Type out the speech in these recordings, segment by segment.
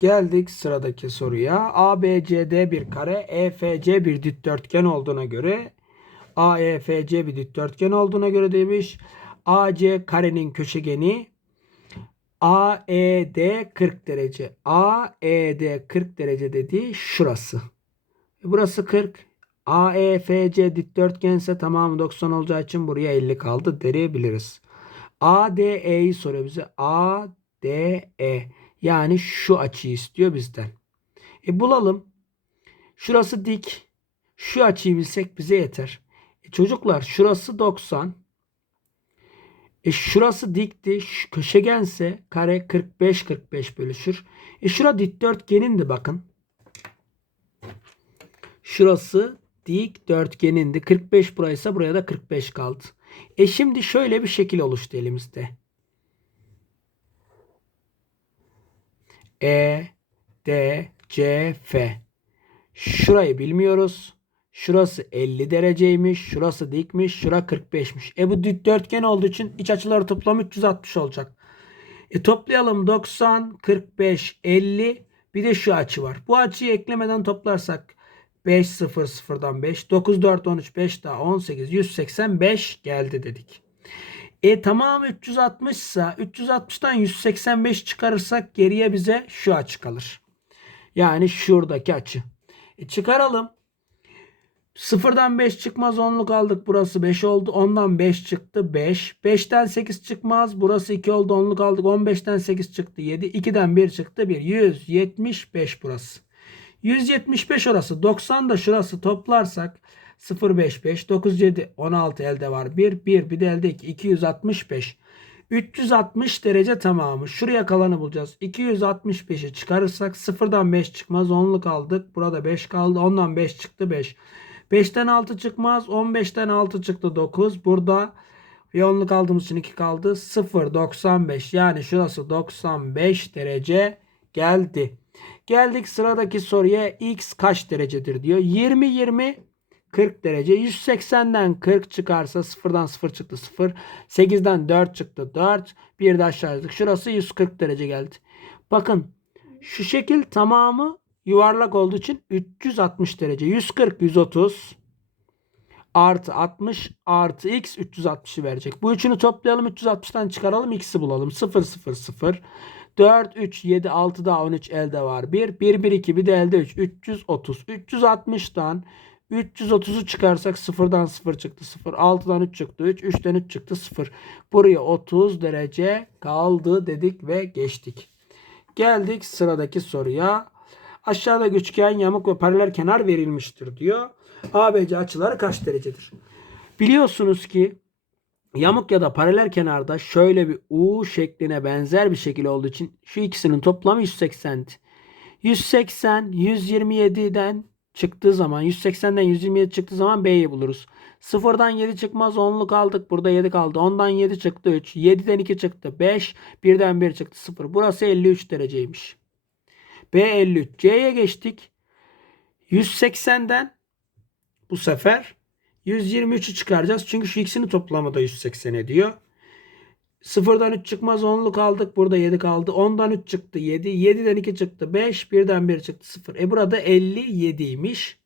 Geldik sıradaki soruya. ABCD bir kare, EFC bir dikdörtgen olduğuna göre AEFC bir dikdörtgen olduğuna göre demiş. AC karenin köşegeni AED 40 derece. AED 40 derece dediği şurası. E, Burası 40. AEFC dikdörtgense tamamı 90 olacağı için buraya 50 kaldı diyebiliriz. ADE'yi soruyor bize. ADE yani şu açıyı istiyor bizden. E bulalım. Şurası dik. Şu açıyı bilsek bize yeter. E çocuklar şurası 90. E şurası dikti. Şu köşegense kare 45 45 bölüşür. E şura dikdörtgenin de bakın. Şurası dikdörtgenindi. 45 buraysa buraya da 45 kaldı. E şimdi şöyle bir şekil oluştu elimizde. E, D, C, F. Şurayı bilmiyoruz. Şurası 50 dereceymiş. Şurası dikmiş. Şura 45'miş. E bu dikdörtgen olduğu için iç açıları toplam 360 olacak. E toplayalım 90, 45, 50. Bir de şu açı var. Bu açıyı eklemeden toplarsak 5 0 0'dan 5. 9 4 13 5 daha 18 185 geldi dedik. E tamamı 360 ise 360'tan 185 çıkarırsak geriye bize şu açı kalır. Yani şuradaki açı. E çıkaralım. Sıfırdan 5 çıkmaz onluk aldık. Burası 5 oldu. Ondan 5 çıktı 5. 5'ten 8 çıkmaz. Burası 2 oldu. Onluk aldık. 15'ten 8 çıktı 7. 2'den 1 çıktı 1. 175 burası. 175 orası. 90 da şurası toplarsak 055 97 16 elde var. 1 1 bir de elde 2 265. 360 derece tamamı. Şuraya kalanı bulacağız. 265'i çıkarırsak 0'dan 5 çıkmaz. 10'luk aldık. Burada 5 kaldı. Ondan 5 çıktı 5. 5'ten 6 çıkmaz. 15'ten 6 çıktı 9. Burada ve 10'luk aldığımız için 2 kaldı. 0 95 yani şurası 95 derece geldi. Geldik sıradaki soruya x kaç derecedir diyor. 20 20 40 derece. 180'den 40 çıkarsa 0'dan 0 çıktı 0. 8'den 4 çıktı 4. Bir de aşağı yazdık. Şurası 140 derece geldi. Bakın şu şekil tamamı yuvarlak olduğu için 360 derece. 140 130 artı 60 artı x 360'ı verecek. Bu üçünü toplayalım 360'tan çıkaralım x'i bulalım. 0 0 0 4 3 7 6 daha 13 elde var. 1 1 1 2 bir de elde 3 330 360'tan 330'u çıkarsak 0'dan 0 çıktı 0. 6'dan 3 çıktı 3. 3'ten 3 çıktı 0. Buraya 30 derece kaldı dedik ve geçtik. Geldik sıradaki soruya. Aşağıda üçgen, yamuk ve paralel kenar verilmiştir diyor. ABC açıları kaç derecedir? Biliyorsunuz ki yamuk ya da paralel kenarda şöyle bir U şekline benzer bir şekil olduğu için şu ikisinin toplamı 180. 180 127'den çıktığı zaman 180'den 127 çıktığı zaman B'yi buluruz. 0'dan 7 çıkmaz 10'luk aldık. Burada 7 kaldı. 10'dan 7 çıktı 3. 7'den 2 çıktı 5. 1'den 1 çıktı 0. Burası 53 dereceymiş. B 53. C'ye geçtik. 180'den bu sefer 123'ü çıkaracağız. Çünkü şu ikisini toplamı da 180 ediyor. 0'dan 3 çıkmaz 10'luk aldık. Burada 7 kaldı. 10'dan 3 çıktı 7. 7'den 2 çıktı 5. 1'den 1 çıktı 0. E burada 57'ymiş.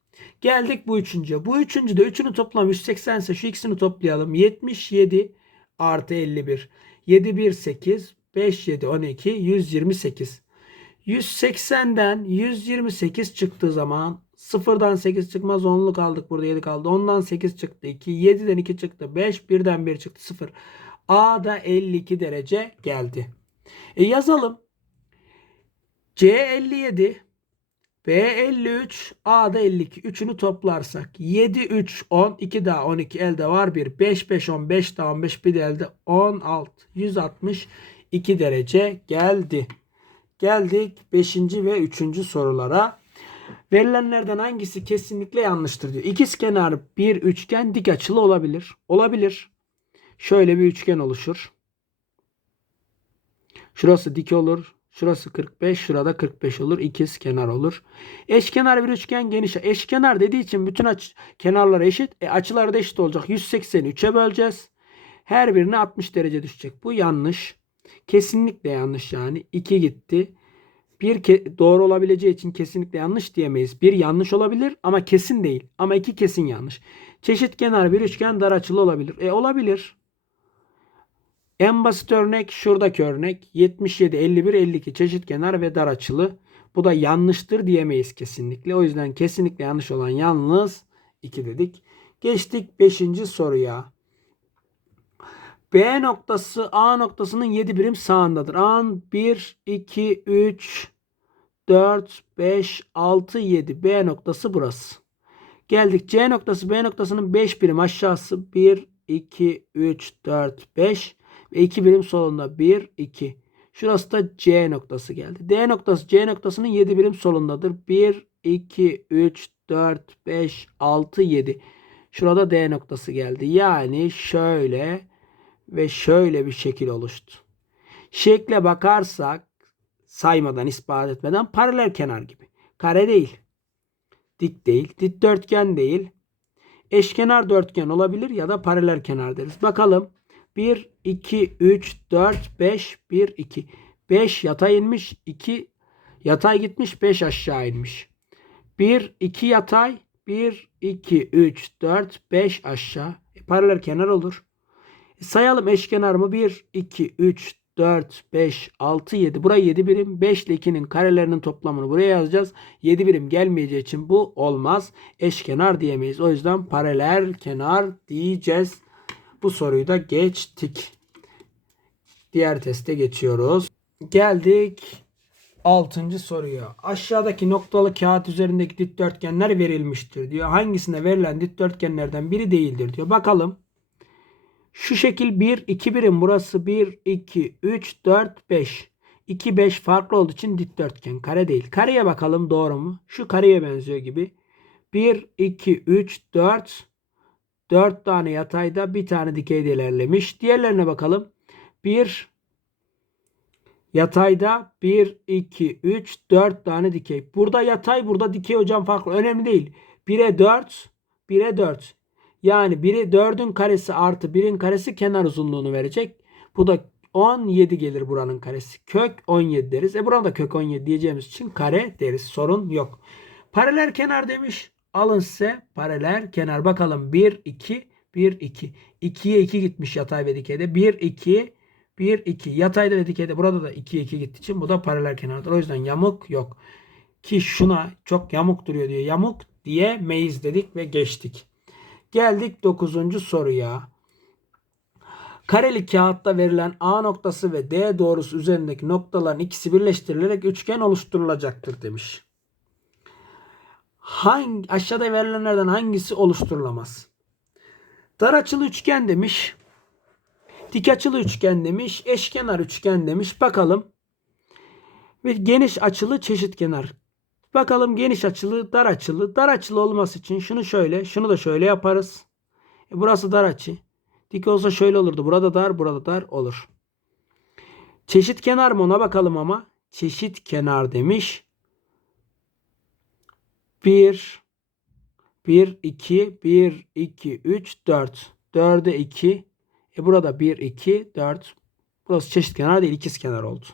Geldik bu üçüncü. Bu üçüncü de üçünü toplam 180 ise şu ikisini toplayalım. 77 artı 51. 7 1 8. 5 7 12. 128. 180'den 128 çıktığı zaman 0'dan 8 çıkmaz 10'luk aldık burada 7 kaldı. 10'dan 8 çıktı 2. 7'den 2 çıktı 5. 1'den 1 çıktı 0. A'da 52 derece geldi. E yazalım. C 57, B 53, A'da 52. Üçünü toplarsak 7, 3, 10, 2 daha 12 elde var 1. 5, 5, 10, 5 daha 15 bir de elde 16. 162 derece geldi. Geldik 5. ve 3. sorulara. Verilenlerden hangisi kesinlikle yanlıştır diyor. İkizkenar bir üçgen dik açılı olabilir. Olabilir. Şöyle bir üçgen oluşur. Şurası dik olur. Şurası 45, şurada 45 olur. İkiz kenar olur. Eşkenar bir üçgen geniş. Eşkenar dediği için bütün aç kenarlar eşit. E, açılar da eşit olacak. 180'i 3'e böleceğiz. Her birine 60 derece düşecek. Bu yanlış. Kesinlikle yanlış yani. 2 gitti. Bir doğru olabileceği için kesinlikle yanlış diyemeyiz. Bir yanlış olabilir ama kesin değil. Ama iki kesin yanlış. Çeşit kenar bir üçgen dar açılı olabilir. E olabilir. En basit örnek şuradaki örnek 77, 51, 52 çeşit kenar ve dar açılı. Bu da yanlıştır diyemeyiz kesinlikle. O yüzden kesinlikle yanlış olan yalnız 2 dedik. Geçtik 5. soruya. B noktası A noktasının 7 birim sağındadır. A'nın 1, 2, 3, 4, 5, 6, 7. B noktası burası. Geldik C noktası B noktasının 5 birim aşağısı 1, 2, 3, 4, 5 ve 2 birim solunda 1, 2. Şurası da C noktası geldi. D noktası C noktasının 7 birim solundadır. 1, 2, 3, 4, 5, 6, 7. Şurada D noktası geldi. Yani şöyle ve şöyle bir şekil oluştu. Şekle bakarsak saymadan ispat etmeden paralel kenar gibi. Kare değil. Dik değil. Dikdörtgen değil. Eşkenar dörtgen olabilir ya da paralel kenar deriz. Bakalım. 1, 2, 3, 4, 5, 1, 2. 5 yatay inmiş. 2 yatay gitmiş. 5 aşağı inmiş. 1, 2 yatay. 1, 2, 3, 4, 5 aşağı. E, paralel kenar olur. E, sayalım eşkenar mı? 1, 2, 3, 4, 5, 6, 7. Buraya 7 birim. 5 ile 2'nin karelerinin toplamını buraya yazacağız. 7 birim gelmeyeceği için bu olmaz. Eşkenar diyemeyiz. O yüzden paralel kenar diyeceğiz. Bu soruyu da geçtik. Diğer teste geçiyoruz. Geldik 6. soruya. Aşağıdaki noktalı kağıt üzerindeki dikdörtgenler verilmiştir diyor. Hangisine verilen dikdörtgenlerden biri değildir diyor. Bakalım. Şu şekil 1, 2 birim. Burası 1, 2, 3, 4, 5. 2, 5 farklı olduğu için dikdörtgen. Kare değil. Kareye bakalım doğru mu? Şu kareye benziyor gibi. 1, 2, 3, 4. 4 tane yatayda bir tane dikeyde ilerlemiş. Diğerlerine bakalım. 1 yatayda 1, 2, 3, 4 tane dikey. Burada yatay burada dikey hocam farklı. Önemli değil. 1'e 4, 1'e 4. Yani biri 4'ün karesi artı 1'in karesi kenar uzunluğunu verecek. Bu da 17 gelir buranın karesi. Kök 17 deriz. E burada kök 17 diyeceğimiz için kare deriz. Sorun yok. Paralel kenar demiş. Alın size paralel kenar. Bakalım 1, 2, 1, 2. 2'ye 2 gitmiş yatay ve dikeyde. 1, 2, 1, 2. Yatayda ve dikeyde burada da 2'ye 2 gittiği için bu da paralel kenardır. O yüzden yamuk yok. Ki şuna çok yamuk duruyor diyor. Yamuk diyemeyiz dedik ve geçtik. Geldik 9. soruya. Kareli kağıtta verilen A noktası ve D doğrusu üzerindeki noktaların ikisi birleştirilerek üçgen oluşturulacaktır demiş. Hangi aşağıda verilenlerden hangisi oluşturulamaz? Dar açılı üçgen demiş. Dik açılı üçgen demiş. Eşkenar üçgen demiş. Bakalım. Ve geniş açılı çeşit kenar. Bakalım geniş açılı, dar açılı. Dar açılı olması için şunu şöyle, şunu da şöyle yaparız. E burası dar açı. Dik olsa şöyle olurdu. Burada dar, burada dar olur. Çeşit kenar mı ona bakalım ama. Çeşit kenar demiş. 1 1 2 1 2 3 4. 4'e 2. E burada 1 2 4. Burası çeşit kenar değil, ikiz kenar oldu.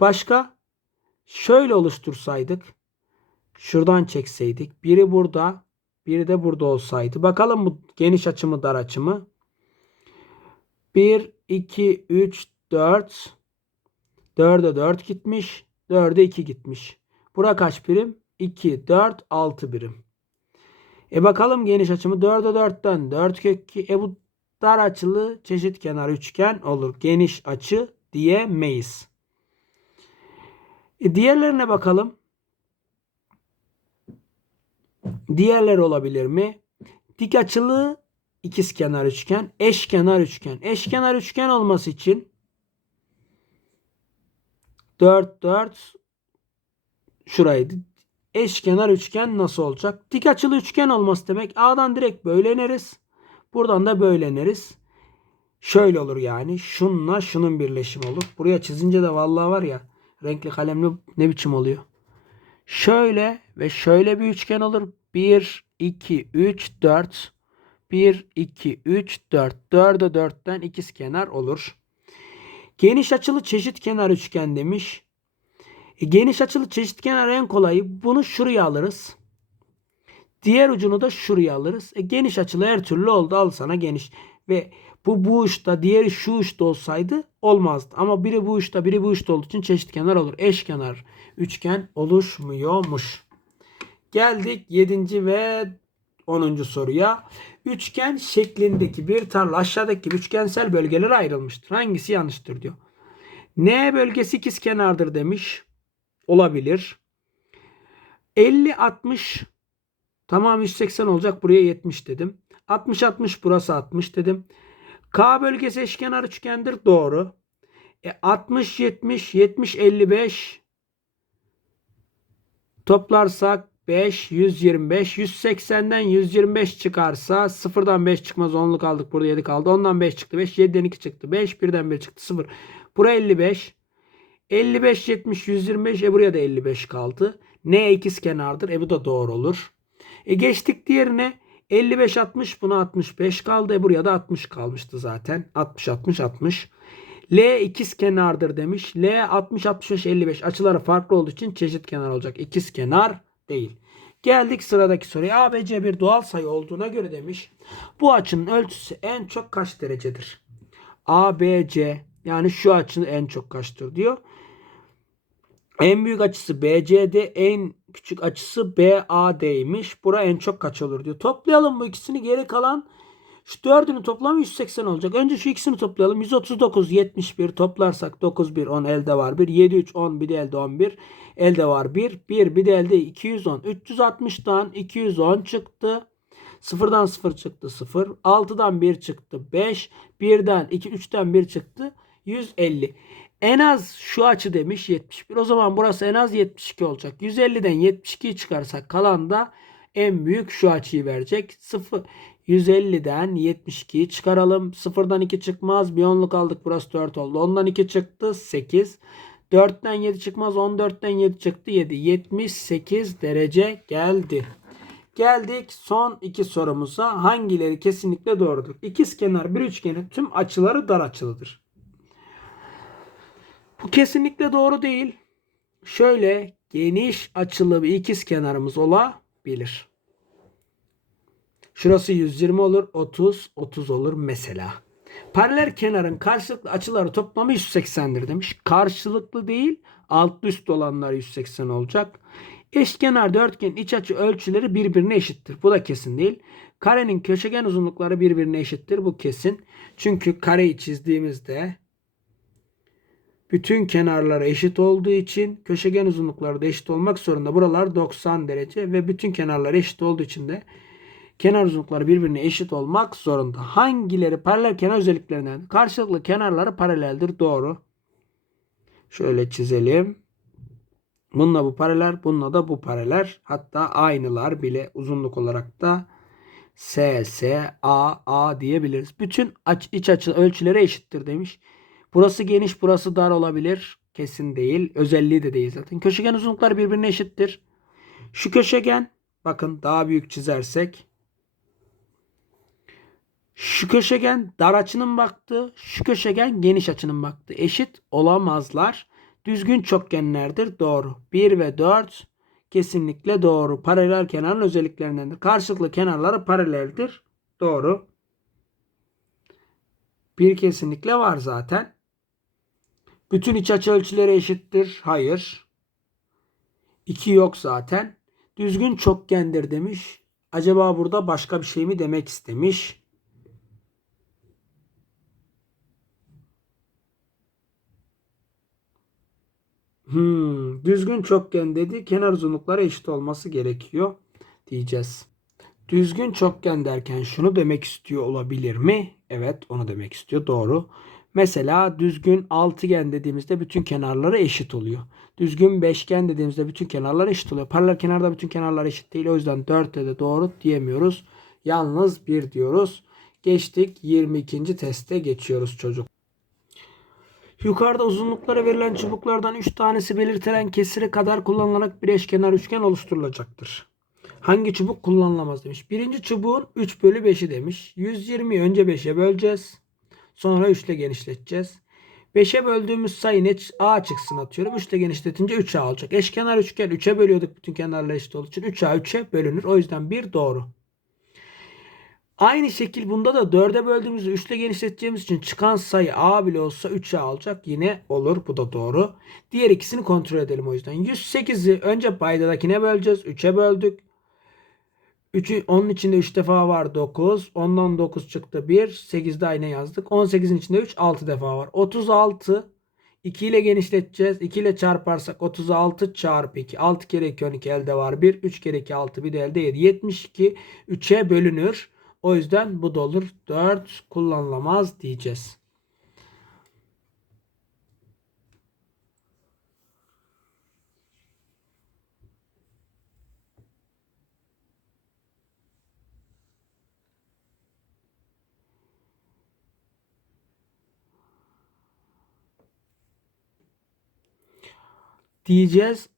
Başka şöyle oluştursaydık. Şuradan çekseydik. Biri burada, biri de burada olsaydı. Bakalım bu geniş açı mı dar açı mı? 1 2 3 4 4'e 4 gitmiş. 4'e 2 gitmiş. Bura kaç birim? 2, 4, 6 birim. E bakalım geniş açımı 4'e 4'ten 4 kök 2. E bu dar açılı çeşit kenar üçgen olur. Geniş açı diyemeyiz. E diğerlerine bakalım. Diğerleri olabilir mi? Dik açılı ikizkenar üçgen, eşkenar üçgen. Eşkenar üçgen olması için 4 4 şuraydı. Eşkenar üçgen nasıl olacak? Dik açılı üçgen olması demek A'dan direkt böyle ineriz. Buradan da böyle ineriz. Şöyle olur yani. Şunla şunun birleşimi olur. Buraya çizince de vallahi var ya renkli kalemle ne biçim oluyor. Şöyle ve şöyle bir üçgen olur. 1, 2, 3, 4. 1, 2, 3, 4. 4'e 4'ten ikiz kenar olur. Geniş açılı çeşit kenar üçgen demiş. E, geniş açılı çeşitkenar en kolayı. Bunu şuraya alırız. Diğer ucunu da şuraya alırız. E, geniş açılı her türlü oldu. Al sana geniş. Ve bu bu uçta diğeri şu uçta olsaydı olmazdı. Ama biri bu uçta biri bu uçta olduğu için çeşitkenar olur. Eşkenar üçgen oluşmuyormuş. Geldik 7. ve 10. soruya. Üçgen şeklindeki bir tarla aşağıdaki üçgensel bölgelere ayrılmıştır. Hangisi yanlıştır diyor. N bölgesi ikizkenardır demiş. Olabilir. 50 60 tamam 180 olacak. Buraya 70 dedim. 60 60 burası 60 dedim. K bölgesi eşkenar üçgendir. Doğru. E 60 70 70 55 toplarsak 5 125 180'den 125 çıkarsa sıfırdan 5 çıkmaz 10'luk aldık burada 7 kaldı. Ondan 5 çıktı 5 7'den 2 çıktı 5 1'den 1 çıktı 0. Buraya 55 55 70 125 e buraya da 55 kaldı. N ikiz kenardır. E bu da doğru olur. E geçtik diğerine 55 60 buna 65 kaldı. E buraya da 60 kalmıştı zaten. 60 60 60. L ikiz kenardır demiş. L 60 65 55 açıları farklı olduğu için çeşit kenar olacak. İkiz kenar değil. Geldik sıradaki soruya. ABC bir doğal sayı olduğuna göre demiş. Bu açının ölçüsü en çok kaç derecedir? ABC yani şu açının en çok kaçtır diyor. En büyük açısı BCD, en küçük açısı BAD'ymiş. Bura en çok kaç olur diyor. Toplayalım bu ikisini geri kalan şu dördünün toplamı 180 olacak. Önce şu ikisini toplayalım. 139, 71 toplarsak 9, 1, 10 elde var 1. 7, 3, 10 bir de elde 11. Elde var 1. 1 bir de elde 210. 360'dan 210 çıktı. Sıfırdan 0 çıktı 0. 6'dan 1 çıktı 5. 1'den 2, 3'ten 1 çıktı 150. En az şu açı demiş 71. O zaman burası en az 72 olacak. 150'den 72'yi çıkarsak kalan da en büyük şu açıyı verecek. 0 150'den 72'yi çıkaralım. 0'dan 2 çıkmaz. Bir onluk aldık. Burası 4 oldu. Ondan 2 çıktı. 8. 4'ten 7 çıkmaz. 14'ten 7 çıktı. 7. 78 derece geldi. Geldik son iki sorumuza. Hangileri kesinlikle doğrudur? İkizkenar bir üçgenin tüm açıları dar açılıdır. Bu kesinlikle doğru değil. Şöyle geniş açılı bir ikizkenarımız olabilir. Şurası 120 olur, 30, 30 olur mesela. Paralel kenarın karşılıklı açıları toplamı 180'dir demiş. Karşılıklı değil, altlı üst olanlar 180 olacak. Eşkenar dörtgenin iç açı ölçüleri birbirine eşittir. Bu da kesin değil. Karenin köşegen uzunlukları birbirine eşittir. Bu kesin. Çünkü kareyi çizdiğimizde bütün kenarları eşit olduğu için köşegen uzunlukları da eşit olmak zorunda. Buralar 90 derece ve bütün kenarlar eşit olduğu için de kenar uzunlukları birbirine eşit olmak zorunda. Hangileri paralel kenar özelliklerinden? Karşılıklı kenarları paraleldir. Doğru. Şöyle çizelim. Bununla bu paralel, bununla da bu paralel. Hatta aynılar bile uzunluk olarak da S, S, A, A diyebiliriz. Bütün iç açı ölçüleri eşittir demiş. Burası geniş, burası dar olabilir. Kesin değil. Özelliği de değil zaten. Köşegen uzunlukları birbirine eşittir. Şu köşegen bakın daha büyük çizersek şu köşegen dar açının baktı, şu köşegen geniş açının baktı. Eşit olamazlar. Düzgün çokgenlerdir. Doğru. 1 ve 4 kesinlikle doğru. Paralel kenarın özelliklerindendir. Karşılıklı kenarları paraleldir. Doğru. Bir kesinlikle var zaten. Bütün iç açı ölçüleri eşittir. Hayır. 2 yok zaten. Düzgün çokgendir demiş. Acaba burada başka bir şey mi demek istemiş? Hmm, düzgün çokgen dedi. Kenar uzunlukları eşit olması gerekiyor diyeceğiz. Düzgün çokgen derken şunu demek istiyor olabilir mi? Evet, onu demek istiyor. Doğru. Mesela düzgün altıgen dediğimizde bütün kenarları eşit oluyor. Düzgün beşgen dediğimizde bütün kenarlar eşit oluyor. Paralel kenarda bütün kenarlar eşit değil. O yüzden 4'te de doğru diyemiyoruz. Yalnız 1 diyoruz. Geçtik 22. teste geçiyoruz çocuk. Yukarıda uzunlukları verilen çubuklardan 3 tanesi belirtilen kesire kadar kullanılarak bir eşkenar üçgen oluşturulacaktır. Hangi çubuk kullanılamaz demiş. Birinci çubuğun 3 bölü 5'i demiş. 120'yi önce 5'e böleceğiz. Sonra 3 ile genişleteceğiz. 5'e böldüğümüz sayı ne? A çıksın atıyorum. 3 ile genişletince 3A olacak. Eşkenar üçgen 3'e bölüyorduk bütün kenarlar eşit olduğu için. 3A 3'e bölünür. O yüzden 1 doğru. Aynı şekil bunda da 4'e böldüğümüzde 3 ile genişleteceğimiz için çıkan sayı A bile olsa 3A alacak. Yine olur. Bu da doğru. Diğer ikisini kontrol edelim o yüzden. 108'i önce paydadakine böleceğiz. 3'e böldük. 3'ü onun içinde 3 defa var 9. Ondan 9 çıktı 1. 8'de aynı yazdık. 18'in içinde 3 6 defa var. 36 2 ile genişleteceğiz. 2 ile çarparsak 36 çarpı 2. 6 kere 2 12 elde var 1. 3 kere 2 6 bir de elde 7. 72 3'e bölünür. O yüzden bu da olur. 4 kullanılamaz diyeceğiz. Diyeceğiz.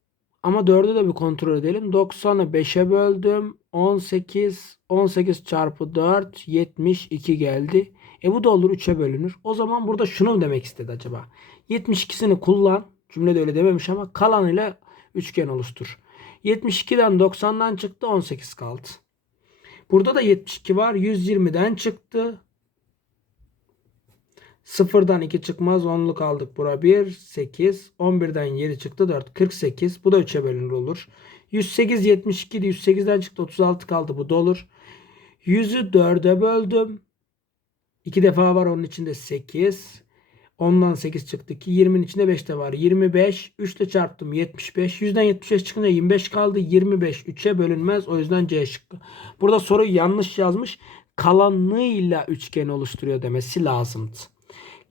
Ama 4'ü de bir kontrol edelim. 90'ı 5'e böldüm. 18. 18 çarpı 4. 72 geldi. E bu da olur 3'e bölünür. O zaman burada şunu mu demek istedi acaba? 72'sini kullan. Cümlede öyle dememiş ama kalan ile üçgen oluştur. 72'den 90'dan çıktı 18 kaldı. Burada da 72 var. 120'den çıktı. Sıfırdan 2 çıkmaz. 10'luk aldık. Bura 1. 8. 11'den 7 çıktı. 4. 48. Bu da 3'e bölünür olur. 108 72 idi. 108'den çıktı. 36 kaldı. Bu da olur. 100'ü 4'e böldüm. 2 defa var onun içinde 8. 10'dan 8 çıktı ki 20'nin içinde 5 de var. 25. 3 ile çarptım 75. 100'den 75 çıkınca 25 kaldı. 25 3'e bölünmez. O yüzden C şıkkı. Burada soruyu yanlış yazmış. Kalanlığıyla üçgen oluşturuyor demesi lazımdı.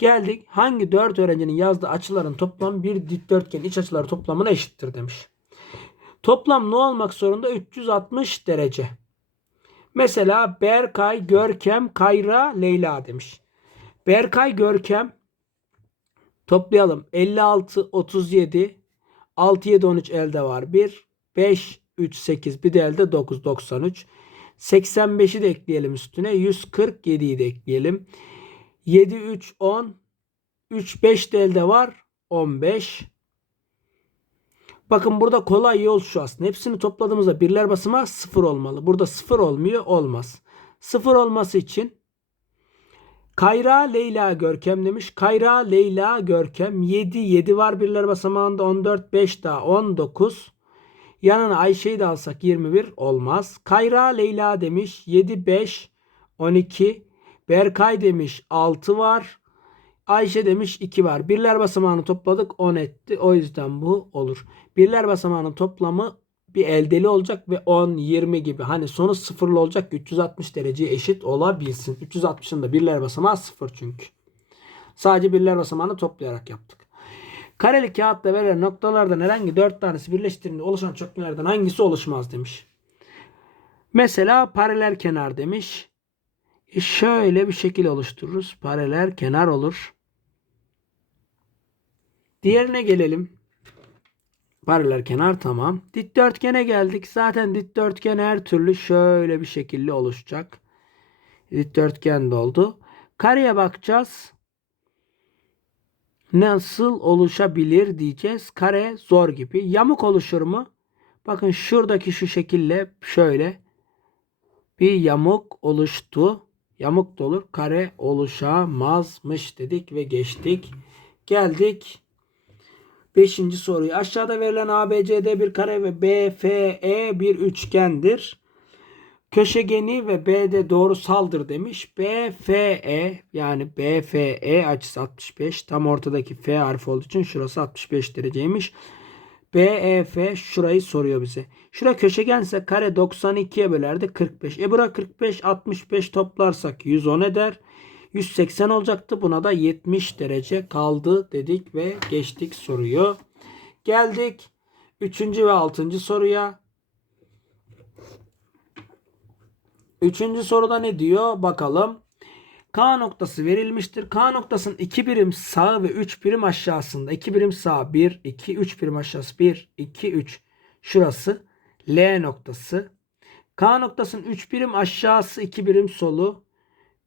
Geldik hangi 4 öğrencinin yazdığı açıların toplamı bir dikdörtgen iç açıları toplamına eşittir demiş. Toplam ne olmak zorunda? 360 derece. Mesela Berkay, Görkem, Kayra, Leyla demiş. Berkay, Görkem toplayalım. 56, 37, 6, 7, 13 elde var. 1, 5, 3, 8 bir de elde 9, 93. 85'i de ekleyelim üstüne. 147'yi de ekleyelim. 7, 3, 10. 3, 5 de elde var. 15. Bakın burada kolay yol şu aslında. Hepsini topladığımızda birler basamağı 0 olmalı. Burada 0 olmuyor. Olmaz. 0 olması için Kayra, Leyla, Görkem demiş. Kayra, Leyla, Görkem. 7, 7 var birler basamağında. 14, 5 daha 19. Yanına Ayşe'yi de alsak 21 olmaz. Kayra, Leyla demiş. 7, 5, 12. Berkay demiş 6 var. Ayşe demiş 2 var. Birler basamağını topladık 10 etti. O yüzden bu olur. Birler basamağının toplamı bir eldeli olacak ve 10, 20 gibi. Hani sonu sıfırlı olacak ki 360 dereceye eşit olabilsin. 360'ın da birler basamağı sıfır çünkü. Sadece birler basamağını toplayarak yaptık. Kareli kağıtta verilen noktalardan herhangi 4 tanesi birleştirildiğinde oluşan çokgenlerden hangisi oluşmaz demiş. Mesela paralel kenar demiş. E şöyle bir şekil oluştururuz. Paralel kenar olur. Diğerine gelelim. Paralel kenar tamam. Dikdörtgene geldik. Zaten dikdörtgen her türlü şöyle bir şekilde oluşacak. Dikdörtgen de oldu. Kareye bakacağız. Nasıl oluşabilir diyeceğiz. Kare zor gibi. Yamuk oluşur mu? Bakın şuradaki şu şekilde şöyle bir yamuk oluştu yamuk da olur. Kare oluşamazmış dedik ve geçtik. Geldik. Beşinci soruyu. Aşağıda verilen ABCD bir kare ve BFE bir üçgendir. Köşegeni ve BD doğrusaldır demiş. BFE yani BFE açısı 65. Tam ortadaki F harfi olduğu için şurası 65 dereceymiş. BEF şurayı soruyor bize. Şura köşegense kare 92'ye bölerdi 45. E bura 45 65 toplarsak 110 eder. 180 olacaktı. Buna da 70 derece kaldı dedik ve geçtik soruyu. Geldik 3. ve 6. soruya. 3. soruda ne diyor? Bakalım. K noktası verilmiştir. K noktasının 2 birim sağ ve 3 birim aşağısında. 2 birim sağ 1, 2, 3 birim aşağısı 1, 2, 3. Şurası L noktası. K noktasının 3 birim aşağısı 2 birim solu.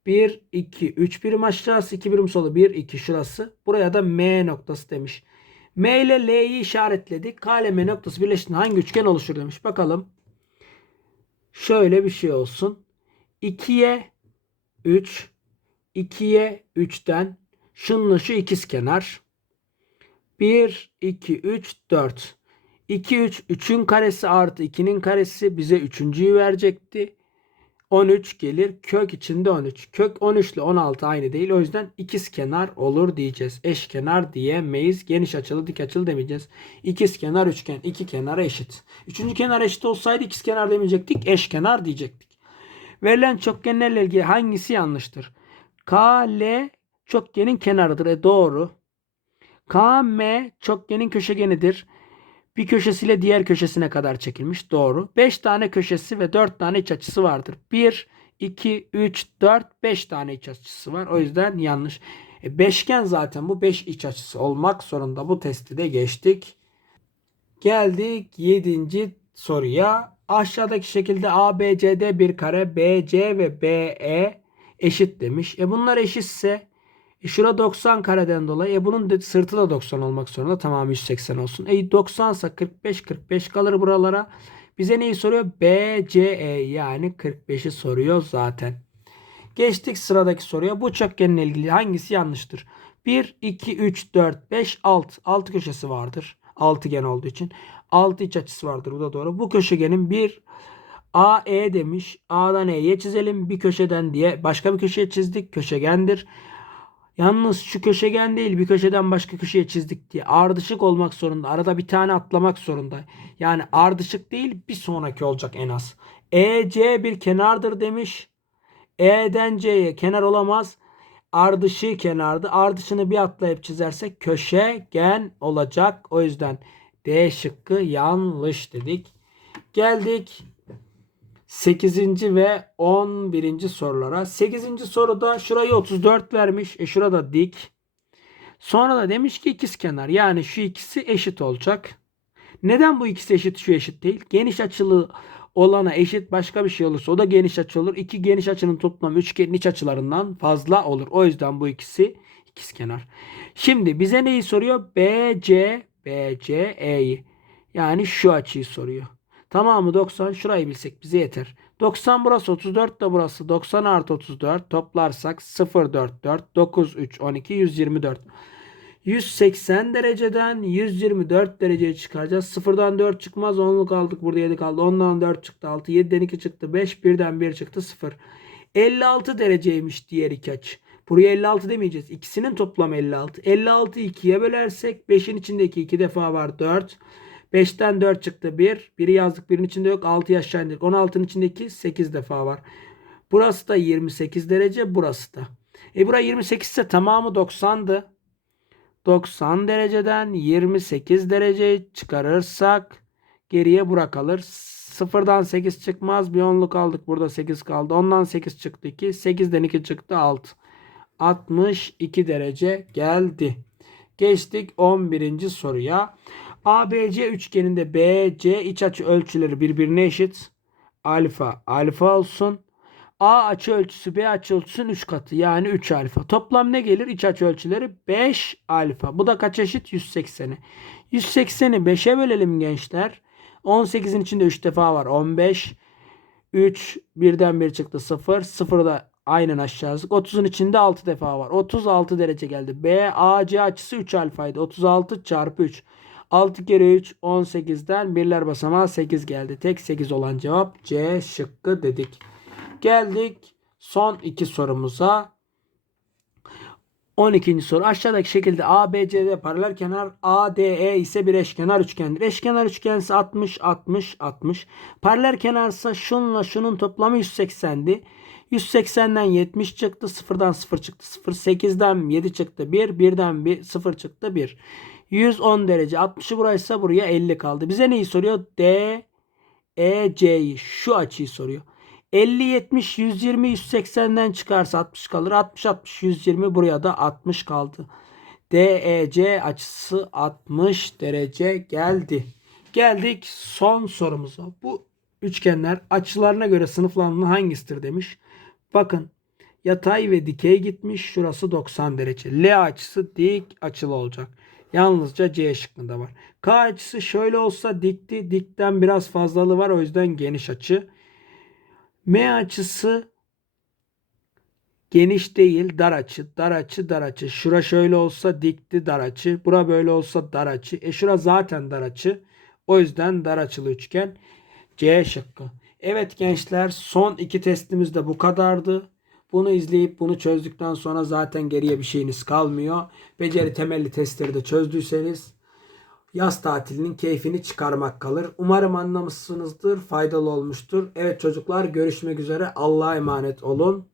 1, 2, 3 birim aşağısı, 2 birim solu, 1, 2 şurası. Buraya da M noktası demiş. M ile L'yi işaretledik. K ile M noktası birleştiğinde hangi üçgen oluşur demiş. Bakalım. Şöyle bir şey olsun. 2'ye 3, 2'ye 3'ten şunla şu ikizkenar. 1, 2, 3, 4. 2, 3, 3'ün karesi artı 2'nin karesi bize üçüncüyü verecekti. 13 gelir. Kök içinde 13. Kök 13 ile 16 aynı değil. O yüzden ikiz kenar olur diyeceğiz. Eşkenar diyemeyiz. Geniş açılı dik açılı demeyeceğiz. İkiz kenar üçgen. iki kenara eşit. Üçüncü kenar eşit olsaydı ikiz kenar demeyecektik. Eşkenar diyecektik. Verilen çokgenlerle ilgili hangisi yanlıştır? K, L çokgenin kenarıdır. E doğru. K, M çokgenin köşegenidir. Bir köşesiyle diğer köşesine kadar çekilmiş. Doğru. 5 tane köşesi ve 4 tane iç açısı vardır. 1, 2, 3, 4, 5 tane iç açısı var. O yüzden yanlış. E, beşgen zaten bu 5 iç açısı olmak zorunda. Bu testi de geçtik. Geldik 7. soruya. Aşağıdaki şekilde ABCD bir kare BC ve BE eşit demiş. E bunlar eşitse e şura 90 kareden dolayı e bunun sırtı da 90 olmak zorunda. Tamam 180 olsun. E 90 ise 45 45 kalır buralara. Bize neyi soruyor? BCE yani 45'i soruyor zaten. Geçtik sıradaki soruya. Bu çokgenle ilgili hangisi yanlıştır? 1, 2, 3, 4, 5, 6. 6 köşesi vardır. Altıgen olduğu için. 6 iç açısı vardır. Bu da doğru. Bu köşegenin bir AE demiş. A'dan E'ye çizelim. Bir köşeden diye başka bir köşeye çizdik. Köşegendir. Yalnız şu köşegen değil bir köşeden başka köşeye çizdik diye ardışık olmak zorunda. Arada bir tane atlamak zorunda. Yani ardışık değil bir sonraki olacak en az. EC bir kenardır demiş. E'den C'ye kenar olamaz. Ardışığı kenardı. Ardışını bir atlayıp çizersek köşegen olacak. O yüzden D şıkkı yanlış dedik. Geldik 8. ve 11. sorulara. 8. soruda şurayı 34 vermiş. E şurada dik. Sonra da demiş ki ikizkenar. Yani şu ikisi eşit olacak. Neden bu ikisi eşit şu eşit değil? Geniş açılı olana eşit başka bir şey olursa o da geniş açı olur. İki geniş açının toplamı üçgenin iç açılarından fazla olur. O yüzden bu ikisi ikizkenar. Şimdi bize neyi soruyor? BC BCE'yi. Yani şu açıyı soruyor. Tamamı 90. Şurayı bilsek bize yeter. 90 burası 34 da burası 90 artı 34 toplarsak 0 4 4 9 3 12 124. 180 dereceden 124 dereceye çıkaracağız. Sıfırdan 4 çıkmaz. 10'luk aldık. Burada 7 kaldı. 10'dan 4 çıktı 6. 7'den 2 çıktı 5. 1'den 1 çıktı 0. 56 dereceymiş diğer iki açı. Buraya 56 demeyeceğiz. İkisinin toplamı 56. 56'yı 2'ye bölersek 5'in içindeki 2 defa var 4. 5'ten 4 çıktı 1. Biri yazdık birinin içinde yok. 6'yı aşağı indirdik. 16'nın içindeki 8 defa var. Burası da 28 derece. Burası da. E bura 28 ise tamamı 90'dı. 90 dereceden 28 derece çıkarırsak geriye bura kalır. Sıfırdan 8 çıkmaz. Bir onluk aldık. Burada 8 kaldı. Ondan 8 çıktı 2. 8'den 2 çıktı 6. 62 derece geldi. Geçtik 11. soruya. ABC üçgeninde BC iç açı ölçüleri birbirine eşit. Alfa alfa olsun. A açı ölçüsü B açı ölçüsünün 3 katı yani 3 alfa. Toplam ne gelir? İç açı ölçüleri 5 alfa. Bu da kaç eşit? 180'e. 180'i 5'e bölelim gençler. 18'in içinde 3 defa var. 15. 3 birden 1 çıktı 0. 0 da aynen aşağı yazdık. 30'un içinde 6 defa var. 36 derece geldi. B AC açısı 3 alfaydı. 36 çarpı 3. 6 kere 3 18'den birler basamağı 8 geldi. Tek 8 olan cevap C şıkkı dedik. Geldik son iki sorumuza. 12. soru. Aşağıdaki şekilde ABCD paralel kenar ADE ise bir eşkenar üçgendir. Eşkenar üçgense 60 60 60. Paralel kenarsa şunla şunun toplamı 180'di. 180'den 70 çıktı. 0'dan 0 çıktı. 0. 8'den 7 çıktı. 1. 1'den 1, 0 çıktı. 1. 110 derece. 60'ı buraysa buraya 50 kaldı. Bize neyi soruyor? D, E, C'yi. Şu açıyı soruyor. 50, 70, 120, 180'den çıkarsa 60 kalır. 60, 60, 120 buraya da 60 kaldı. DEC açısı 60 derece geldi. Geldik son sorumuza. Bu üçgenler açılarına göre sınıflandığında hangisidir demiş. Bakın Yatay ve dikey gitmiş. Şurası 90 derece. L açısı dik açılı olacak. Yalnızca C şıkkında var. K açısı şöyle olsa dikti. Dikten biraz fazlalığı var. O yüzden geniş açı. M açısı geniş değil dar açı. Dar açı dar açı. Şura şöyle olsa dikti dar açı. Bura böyle olsa dar açı. E şura zaten dar açı. O yüzden dar açılı üçgen. C şıkkı. Evet gençler son iki testimiz de bu kadardı. Bunu izleyip bunu çözdükten sonra zaten geriye bir şeyiniz kalmıyor. Beceri temelli testleri de çözdüyseniz yaz tatilinin keyfini çıkarmak kalır. Umarım anlamışsınızdır, faydalı olmuştur. Evet çocuklar görüşmek üzere. Allah'a emanet olun.